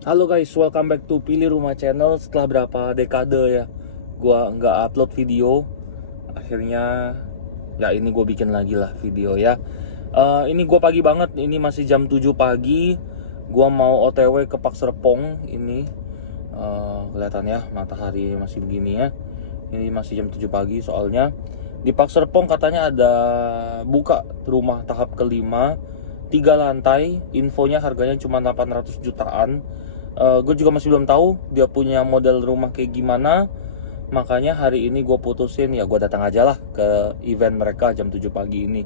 Halo guys, welcome back to Pilih Rumah Channel. Setelah berapa dekade ya gua nggak upload video, akhirnya ya ini gue bikin lagi lah video ya. Ini gue pagi banget, ini masih jam 7 pagi. Gua mau OTW ke Pak Serpong. Ini kelihatan ya matahari masih begini ya. Ini masih jam 7 pagi, soalnya di Pak Serpong katanya ada buka rumah tahap kelima, 3 lantai. Infonya harganya cuma 800 jutaan. Gue juga masih belum tahu dia punya model rumah kayak gimana. Makanya hari ini gue putusin ya gue datang aja lah ke event mereka jam 7 pagi ini.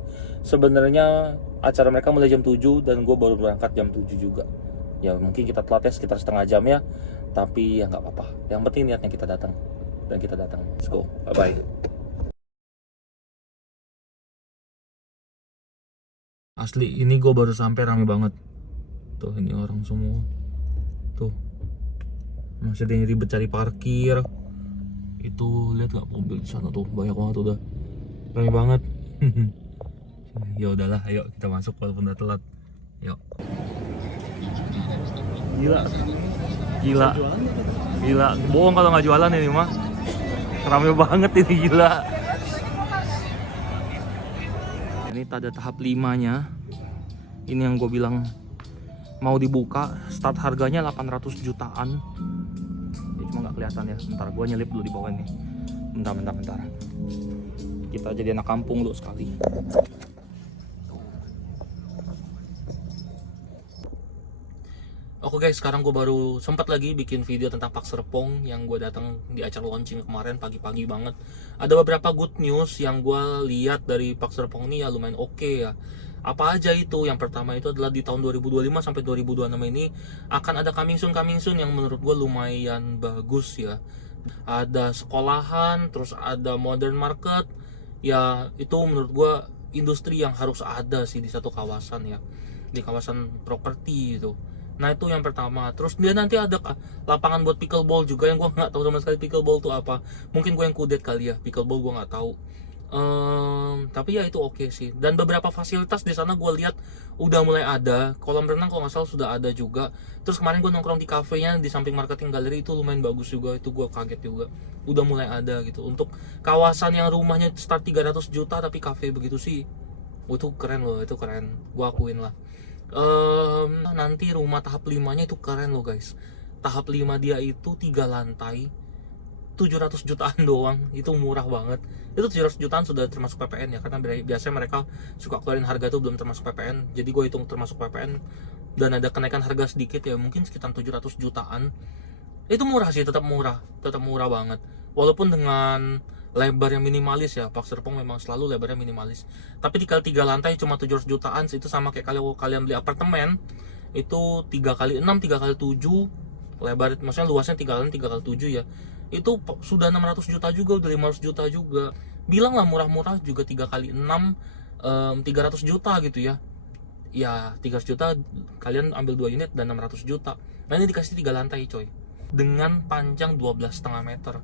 Sebenarnya acara mereka mulai jam 7 dan gue baru berangkat jam 7 juga. Ya mungkin kita telat ya sekitar setengah jam ya, tapi ya nggak apa-apa. Yang penting niatnya kita datang, dan kita datang. Let's go, bye bye. Asli ini gue baru sampai, rame banget. Tuh ini orang semua. Tuh masih ada yang ribet cari parkir. Itu lihat nggak mobil di sana tuh, banyak banget udah, rame banget. Ya udahlah, ayo kita masuk walaupun udah telat. Yuk. Gila, gila, gila. Bohong kalau nggak jualan ini mah. Rame banget ini, gila. Ini ada tahap 5-nya. Ini yang gue bilang mau dibuka. Start harganya 800 jutaan. Ya, cuma nggak kelihatan ya. Bentar, gue nyelip dulu di bawah ini. Bentar. Kita jadi anak kampung dulu sekali. Oke guys, sekarang gue baru sempat lagi bikin video tentang Pak Serpong yang gue datang di acara launching kemarin pagi-pagi banget. Ada beberapa good news yang gue lihat dari Pak Serpong ini ya lumayan oke ya. Apa aja itu? Yang pertama itu adalah di tahun 2025 sampai 2026 ini akan ada coming soon yang menurut gue lumayan bagus ya. Ada sekolahan, terus ada modern market. Ya itu menurut gue industri yang harus ada sih di satu kawasan ya. Di kawasan properti itu. Nah itu yang pertama. Terus dia nanti ada lapangan buat pickleball juga yang gue nggak tahu sama sekali pickleball itu apa. Mungkin gue yang kudet kali ya, pickleball gue nggak tahu. Tapi ya itu oke sih. Dan beberapa fasilitas di sana gue lihat udah mulai ada. Kolam renang kalau nggak salah sudah ada juga. Terus kemarin gue nongkrong di kafenya di samping marketing gallery itu lumayan bagus juga. Itu gue kaget juga. Udah mulai ada gitu. Untuk kawasan yang rumahnya start 300 juta tapi cafe begitu sih. Itu keren loh, itu keren. Gue akuin lah. Nanti rumah tahap 5-nya itu keren loh guys. Tahap 5 dia itu 3 lantai, 700 jutaan doang. Itu murah banget. Itu 700 jutaan sudah termasuk PPN ya, karena biasanya mereka suka keluarin harga itu belum termasuk PPN. Jadi gue hitung termasuk PPN dan ada kenaikan harga sedikit ya, mungkin sekitar 700 jutaan. Itu murah sih, tetap murah banget. Walaupun dengan lebar yang minimalis ya, Pak Serpong memang selalu lebarnya minimalis. Tapi dikali 3 lantai cuma 700 jutaan, itu sama kayak kalau kalian beli apartemen itu 3 kali 6, 3 kali 7 lebar, maksudnya luasnya 3 kali 3 kali 7 ya. Itu sudah 600 juta juga, udah 500 juta juga. Bilang lah murah-murah juga 3 kali 6 300 juta gitu ya. Ya 300 juta kalian ambil 2 unit dan 600 juta. Nah ini dikasih 3 lantai coy, dengan panjang 12,5 meter.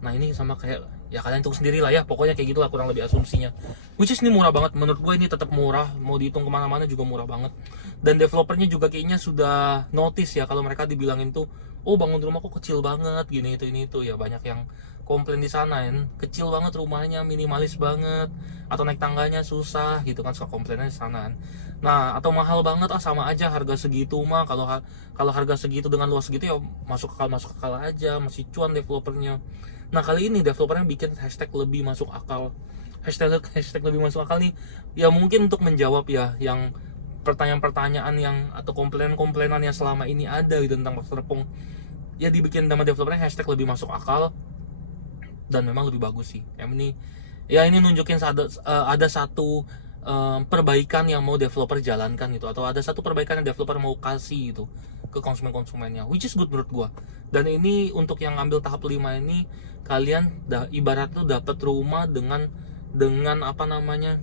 Nah ini sama kayak, ya kalian hitung sendiri lah ya, pokoknya kayak gitulah kurang lebih asumsinya. Which is ini murah banget, menurut gue ini tetap murah, mau dihitung kemana-mana juga murah banget. Dan developernya juga kayaknya sudah notice ya, kalau mereka dibilangin tuh, oh bangun rumah kok kecil banget, gini itu ini itu ya, banyak yang komplain di sana kan, kecil banget rumahnya, minimalis banget, atau naik tangganya susah gitu kan, suka komplainnya di sana kan. Nah atau mahal banget, sama aja harga segitu mah, kalau harga segitu dengan luas segitu ya masuk akal aja, masih cuan developernya. Nah kali ini developernya bikin hashtag lebih masuk akal. Hashtag lebih masuk akal nih ya, mungkin untuk menjawab ya yang pertanyaan-pertanyaan yang atau komplainan yang selama ini ada gitu tentang Pak Serpong. Ya dibikin nama developernya hashtag lebih masuk akal dan memang lebih bagus sih. Yang ini ya ini nunjukin ada satu perbaikan yang mau developer jalankan gitu, atau ada satu perbaikan yang developer mau kasih gitu ke konsumennya, which is good menurut gua. Dan ini untuk yang ambil tahap 5 ini, kalian ibarat tuh dapat rumah dengan apa namanya,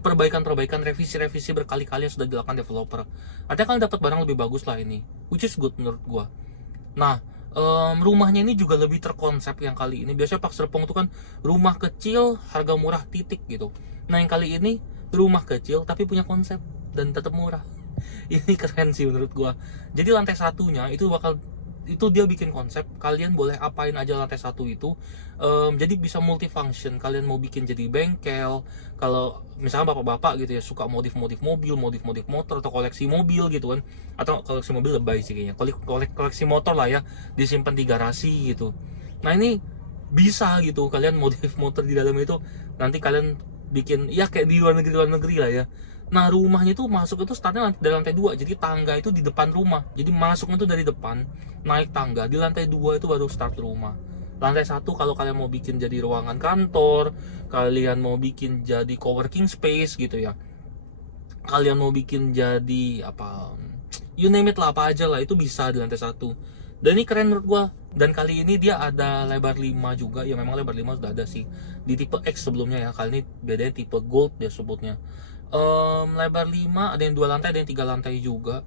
perbaikan revisi berkali-kali yang sudah dilakukan developer. Artinya kalian dapat barang lebih bagus lah ini, which is good menurut gua. Nah rumahnya ini juga lebih terkonsep yang kali ini. Biasanya Pak Serpong itu kan rumah kecil harga murah titik gitu. Nah yang kali ini rumah kecil tapi punya konsep dan tetap murah. Ini keren sih menurut gua. Jadi lantai satunya itu dia bikin konsep kalian boleh apain aja lantai satu itu. Jadi bisa multifunction, kalian mau bikin jadi bengkel, kalau misalnya bapak-bapak gitu ya suka modif-modif mobil, modif-modif motor, atau koleksi mobil gitu kan, atau koleksi mobil lebay sih kayaknya, koleksi motor lah ya, disimpan di garasi gitu. Nah ini bisa gitu kalian modif motor di dalam itu, nanti kalian bikin ya kayak di luar negeri lah ya. Nah rumahnya itu masuk itu startnya dari lantai 2, jadi tangga itu di depan rumah, jadi masuknya itu dari depan, naik tangga di lantai 2 itu baru start rumah. Lantai 1 kalau kalian mau bikin jadi ruangan kantor, kalian mau bikin jadi coworking space gitu ya, kalian mau bikin jadi apa, you name it lah, apa aja lah itu bisa di lantai 1. Dan ini keren menurut gua. Dan kali ini dia ada lebar 5 juga. Ya memang lebar 5 sudah ada sih di tipe X sebelumnya ya. Kali ini bedanya tipe Gold dia sebutnya. Lebar 5, ada yang 2 lantai, ada yang 3 lantai juga.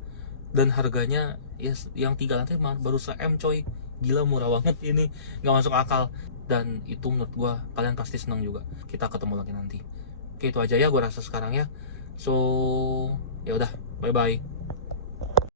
Dan harganya ya yang 3 lantai baru 1 M coy. Gila murah banget ini, nggak masuk akal. Dan itu menurut gua kalian pasti senang juga. Kita ketemu lagi nanti. Oke, itu aja ya gua rasa sekarang ya. So, ya udah, bye bye.